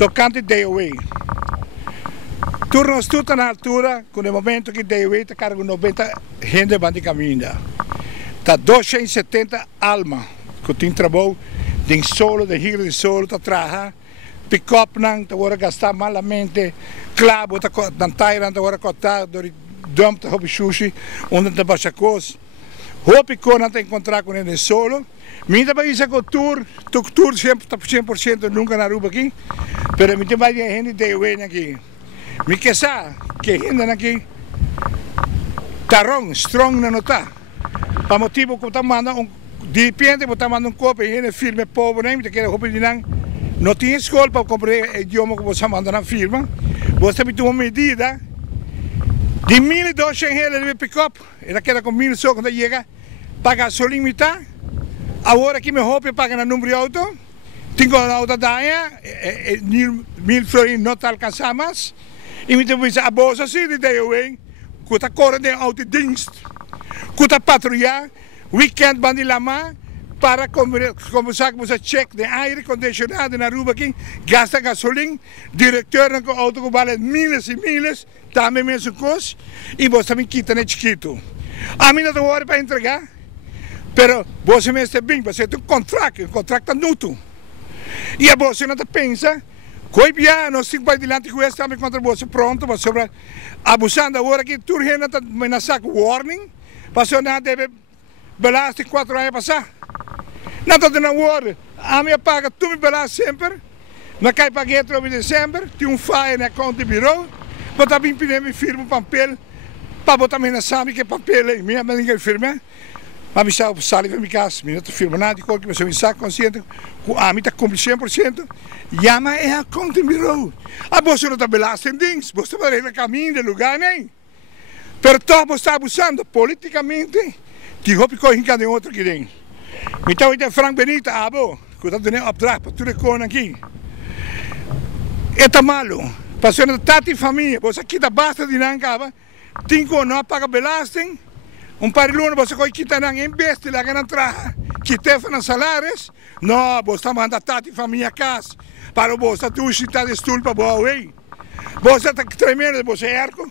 Tocante DOE. Turnos tudo na altura, com o momento que DOE está carregando 90 gente de caminho. Está 270 almas que tem trabalho de solo, de rio de solo, está trabalhando. Pick-up não, está agora gastar malamente. Clavo, está na taira, está agora cortar, dump, está roupa sushi, onde está baixa coisa. Roupa que não está encontrar com ele solo. Minha país é com tour sempre está 100% nunca na rua aqui. Mas minha vai de gente DOE aqui. Me que sa que gente aqui tá strong não está. Para motivo que está mandando depende que está mandando copo e gente filme pobre nem que roupa de não tinha escola para compreender o idioma que você manda na firma. Você tem uma medida de 1.200 reais de pick-up. Ela queda com 1.000 só quando chega. Paga gasolina metade. Agora que me roupa paga no número de auto. Tenho a auto daia, 1.000 florins não está alcançando mais. E me diz a bolsa assim de DOE, que está correndo em autodienst, que está patrulhando, weekend bandilama, para conversar com você, check de aire condicionado na rua aqui, gasta gasolina, diretor do auto que vale milhas e milhas, também mesmo coisa, e você também quita no chiquito. A mim não tem hora para entregar, mas você me está bem, você tem um contrato está nulo. E a você não pensa, que nós temos que ir adiante com isso, também contra você pronto, você sobre abusando agora que tu não está ameaçando com warning, você não deve belastar 4 anos passar. Não está dando warning, a minha paga, tu me belastas sempre, não cai para dentro em dezembro, tem file na conta de bureau, mas também me firma papel, para botar na sabe que papel é, minha ninguém firma. Mas me sabe, sali para minha casa, me não firma nada, qualquer pessoa me sabe consciente, a mim está cumpre 100%, chama é a conta de bureau. A você não está belastando things, você vai ir no caminho do lugar, nem. Mas você está abusando politicamente, que roupa que corre em cada outro que tem. Então, é Frank Benita, que está dando opdracht para tudo com aqui. É malo, passando tanta família, você aqui está basta de não acaba, tem que não pagar belasting. Par de luna você coi kita nang investe lá na traha, que teve salários, não, você está mandando tanta família casa, para você tu está de estudo para boa aí. Você está tremendo, você é arco,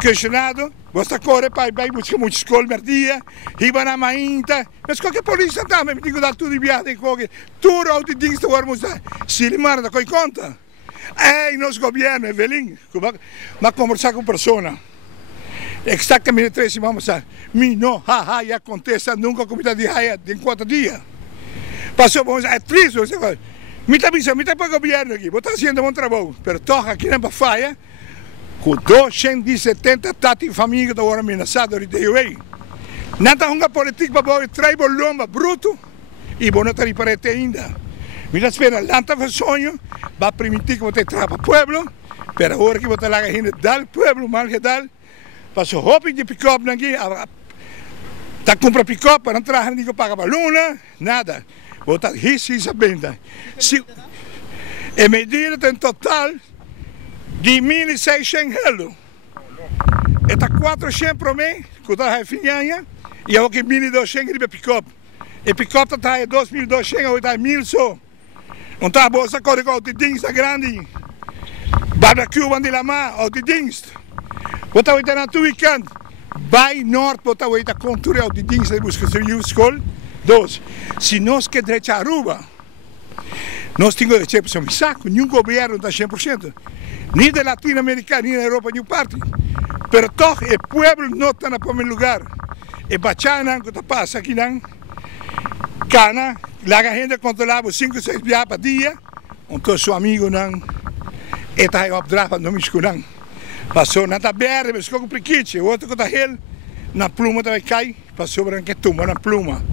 questionado, você corre para buscar muita escola merdia, riba na mainta, mas qualquer polícia também, me digo dar tudo de viagem, qualquer tudo autodinsta agora mostrar, se ele manda coi conta. Nosso governo é velhinho, mas conversar com pessoa. Exatamente 3 vamos a não, e acontece nunca comida de raia em 4 dias. Passou, vamos a triste, você vai. Me está para o governo aqui, você está fazendo um bom trabalho, mas toca aqui na falha, com 270 tati famílias da hora ameaçadas de DOE. Não está uma política para trazer lomba bruto e não está reparando ainda. Me está esperando, não sonho, vai permitir que você traga para o povo, mas agora que você laga gente do povo, mal que dá. Passou roupa de pick-up aqui, está comprando pick-up para entrar, não paga para luna, nada. Botar risco e sabenda. A medida tem total de 1.600 euros. Está 400 para mim, que está a finhanha, e eu que 1.200 de pick-up. E pick-up está a 2.200, ou está a 1.000 só. Não está a bolsa corre com o dienst grande. Barbecue van de lama, o dienst. Wat we dan naartoe weekend, bij Noord, wat we dan controle de diensten buscar de school. Dus, se nós que direito a Aruba, nós temos que ter um saco, nenhum governo está 100%, nem da Latinoamérica, nem da Europa, nenhuma parte. Mas, toch, o povo não está no primeiro lugar. E bachana, que está passa aqui, cana, lá a gente controlava 5 ou 6 dias por dia, então seu amigo não, está aí opdracht, não me escuram. Passou na tabela, mas ficou com o outro que está ele, na pluma também cai, passou branca tumba na pluma.